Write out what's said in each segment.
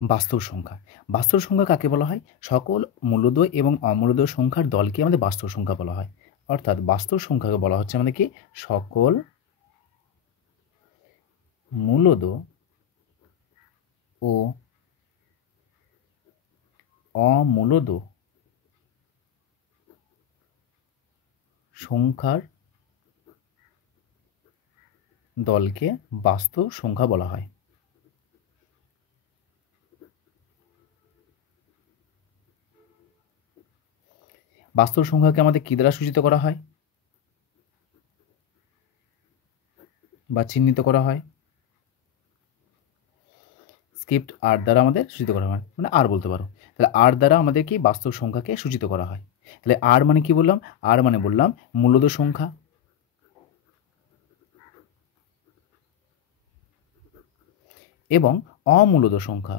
বাস্তব সংখ্যা। বাস্তব সংখ্যা কাকে বলা হয়? সকল মূলদ এবং অমূলদ সংখ্যার দলকে আমাদের বাস্তব সংখ্যা বলা হয়। অর্থাৎ বাস্তব সংখ্যাকে বলা হচ্ছে আমাদের কি? সকল মূলদ ও অমূলদ সংখ্যার দলকে বাস্তব সংখ্যা বলা হয়। বাস্তব সংখ্যাকে আমাদের কি দ্বারা সূচিত করা হয় বা চিহ্নিত করা হয়? স্ক্রিপ্ট আর দ্বারা আমাদের সূচিত করা হয়, মানে আর বলতে পারো। তাহলে আর দ্বারা আমাদের কি বাস্তব সংখ্যাকে সূচিত করা হয়। তাহলে আর মানে কি বললাম? আর মানে বললাম মূলদ সংখ্যা এবং অমূলদ সংখ্যা।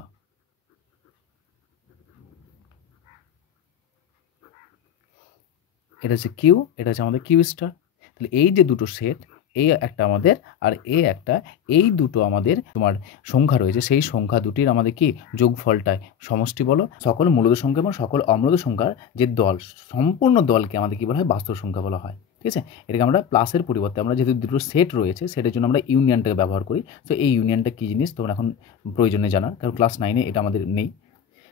এটা হচ্ছে কিউ, এটা হচ্ছে আমাদের কিউ স্টার। তাহলে এই যে দুটো সেট, এই একটা আমাদের আর এই একটা, এই দুটো আমাদের তোমার সংখ্যা রয়েছে, সেই সংখ্যা দুটির আমাদের কি যোগফলটায় সমষ্টি বলো। সকল মূলদ সংখ্যা এবং সকল অমূলদ সংখ্যার যে দল, সম্পূর্ণ দলকে আমাদের কি বলা হয়? বাস্তব সংখ্যা বলা হয়। ঠিক আছে, এটাকে আমরা প্লাসের পরিবর্তে আমরা যেহেতু দুটো সেট রয়েছে, সেটার জন্য আমরা ইউনিয়নটাকে ব্যবহার করি। তো এই ইউনিয়নটা কী জিনিস তোমরা এখন প্রয়োজনে জানার, কারণ ক্লাস 9-এ এটা আমাদের নেই।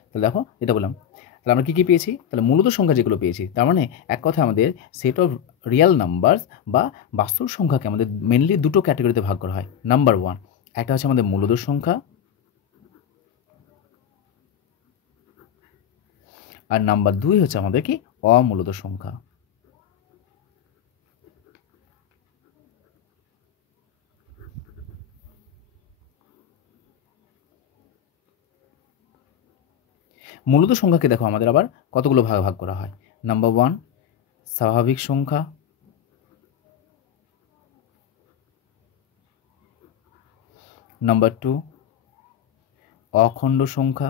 তাহলে দেখো এটা বললাম, তাহলে আমরা কী কী পেয়েছি? তাহলে মূলত সংখ্যা যেগুলো পেয়েছি, তার মানে এক কথা আমাদের সেট অফ রিয়েল নাম্বারস বা বাস্তব সংখ্যাকে আমাদের মেনলি দুটো ক্যাটাগরিতে ভাগ করা হয়। নাম্বার 1, একটা হচ্ছে আমাদের মূলদ সংখ্যা, আর নাম্বার 2 হচ্ছে আমাদের কি অমূলদ সংখ্যা। মূলদ সংখ্যাকে দেখো আমাদের আবার কতগুলো ভাগ ভাগ করা হয়। নাম্বার 1 স্বাভাবিক সংখ্যা, নাম্বার 2 অখণ্ড সংখ্যা,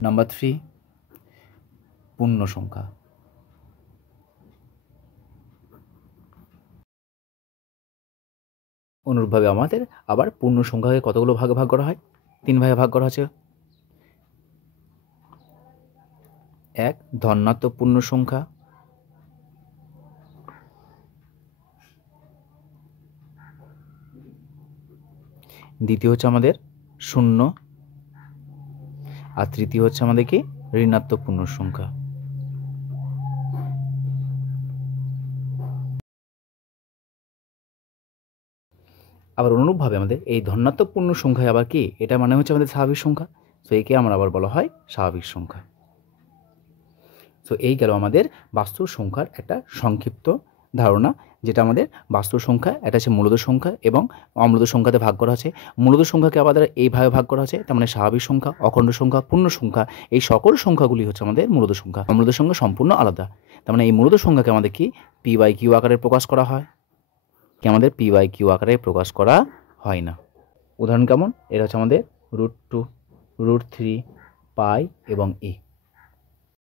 নাম্বার 3 পূর্ণ সংখ্যা। অনুরূপভাবে আমাদের আবার পূর্ণ সংখ্যাকে কতগুলো ভাগে ভাগ করা হয়? 3 ভাগে ভাগ করা হচ্ছে। 1 ধনাত্মক পূর্ণ সংখ্যা, দ্বিতীয় হচ্ছে আমাদের 0, আর তৃতীয় হচ্ছে আমাদের কি ঋণাত্মক পূর্ণ সংখ্যা। আবার অনুরূপভাবে আমাদের এই ধনাত্মক পূর্ণ সংখ্যায় আবার কি, এটা মানে হচ্ছে আমাদের স্বাভাবিক সংখ্যা। তো একে আমরা আবার বলা হয় স্বাভাবিক সংখ্যা। তো এই গেল আমাদের বাস্তব সংখ্যার একটা সংক্ষিপ্ত ধারণা, যেটা আমাদের বাস্তব সংখ্যা, এটা হচ্ছে মূলদ সংখ্যা এবং অমূলদ সংখ্যাতে ভাগ করা আছে। মূলদ সংখ্যাকে আমাদের এইভাবে ভাগ করা আছে, তার মানে স্বাভাবিক সংখ্যা, অখণ্ড সংখ্যা, পূর্ণ সংখ্যা, এই সকল সংখ্যাগুলি হচ্ছে আমাদের মূলদ সংখ্যা। অমূলদ সংখ্যা সম্পূর্ণ আলাদা। তার মানে এই মূলদ সংখ্যাকে আমাদের কি পি বাই কিউ আকারে প্রকাশ করা হয়, কি আমাদের পি বাই কিউ আকারে প্রকাশ করা হয় না। উদাহরণ কেমন? এটা হচ্ছে আমাদের √2, √3, পাই এবং ই।